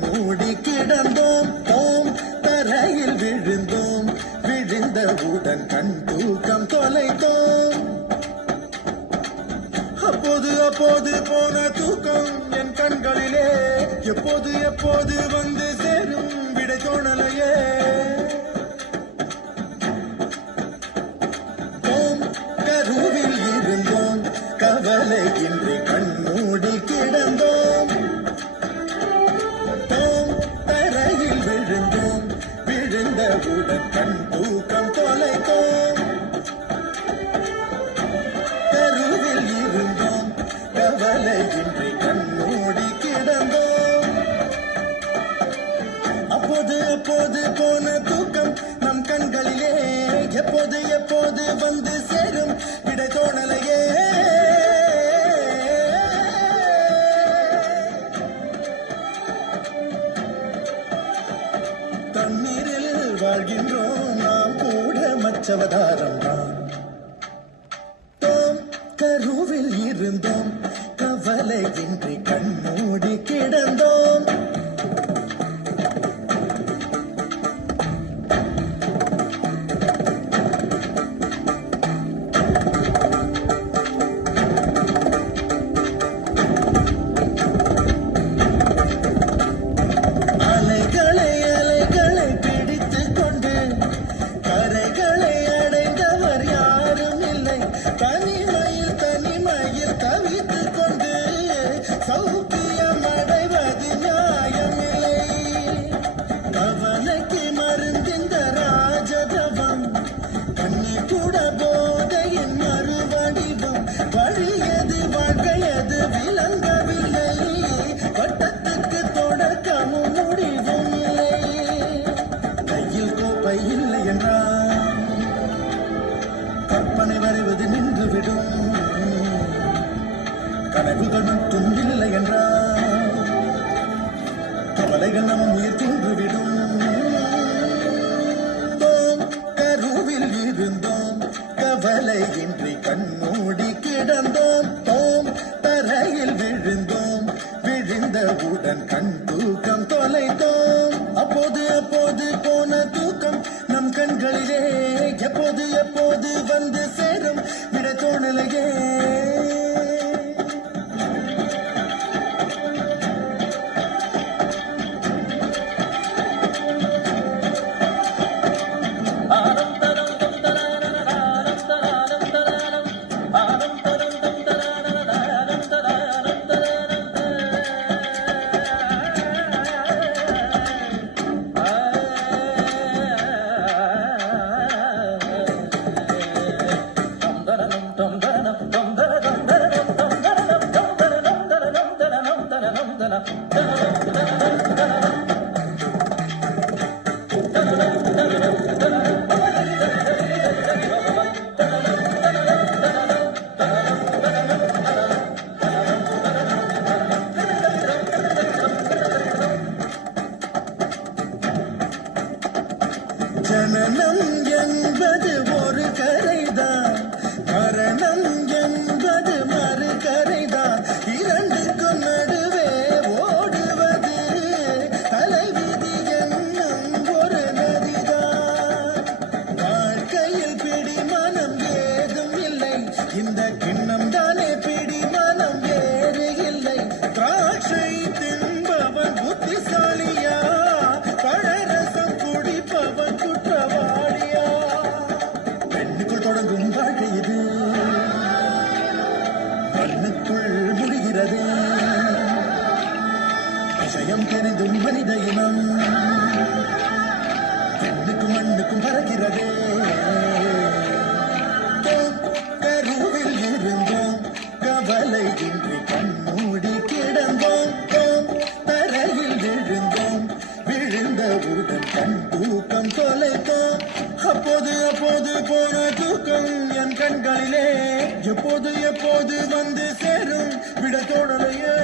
மூடி கிடந்தோம் ஓம் தரையில் விழுந்தோம் விழுந்தவுடன் கண் தூக்கம் தொலைத்தோம் அப்போது அப்போது போன தூக்கம் என் கண்களிலே எப்போது எப்போது வந்து சேரும் விடை தோணலையே ஓம் கருவில் இருந்தோம் கவலை இன்றி கண்மூடி கிடந்தோம் ஓம் தரையில் விழுந்தோம் விழுந்தவுடன் கண் தூக்கம் தொலைத்தோம் கருவில் இருந்தோம் கவலை இன்றி கண்மூடி கிடந்தோம் அப்போது அப்போது போன தூக்கம் நம் கண்களிலே எப்போது எப்போது வந்து சேரும் விடை தோணலையே தண்ணீரில் வாழ்கின்றோம் நாம் கூட மச்சவதாரம் தான் கருவில் இருந்தோம் கவலை இன்றி கண்மூடி கிடந்தோம் அலைகளை அலைகளை பிடித்துக் கொண்டு கரைகளை அடைந்தவர் யாரும் இல்லை தனிமையில் தனிமையில் தவித்துக் கொண்டு சௌக்கியம் அடைவது நியாயமில்லை கவலைக்கு மருந்திந்த ராஜதவம் கண்ணி கூட போதையின் மறுவடிவம் வழியது வாழ்க்கையது விளங்கவில்லை வட்டத்துக்கு தொடக்கமும் முடிவும் இல்லை கையில் கோப்பை இல்லை என்றால் கற்பனை வருவது நின்றுவிடும் கனவுகள் மட்டும் இல்லை என்றால் கவலைகள் நம் உயிர் தூண்டுவிடும் கருவில் இருந்தோம் கவலை இன்றி கண்மூடி கிடந்தோம் ஓம் தரையில் விழுந்தோம் விழுந்தவுடன் கண் தூக்கம் தொலைத்தோம் அப்போது அப்போது போன தூக்கம் நம் கண்களிலே எப்போது எப்போது வந்து சேரும் விடை தோணலையே ஜனனம் என்பது ஒரு கரைதான் மரணம் என்பது மறு கரைதான் இரண்டுக்கும் நடுவே ஓடுவது தலைவிதி என்னும் ஒரு நதிதான் வாழ்க்கையில் பிடிமனம் ஏதும் இல்லை இந்த கிண்ணம் தானே பிடிமனம் வேறு இல்லை திராட்சை தின்பவன் புத்திசாலியா பழரசம் குடிப்பவன் குற்றவாளியா பெண்ணுக்குள் தொடங்கும் வாழ்க்கை இது மண்ணுக்குள் முடிகிறது விஷயம் தெரிந்தும் மனித இனம் பெண்ணுக்கும் மண்ணுக்கும் பறக்கிறது கருவில் இருந்தோம் கவலை இன்றி கண்மூடி கிடந்தோம் தரையில் விழுந்தோம் விழுந்தவுடன் கண் தூக்கம் தொலைத்தோம் அப்போது அப்போது போன தூக்கம் என் கண்களிலே எப்போது எப்போது வந்து சேரும் விட தோணலையே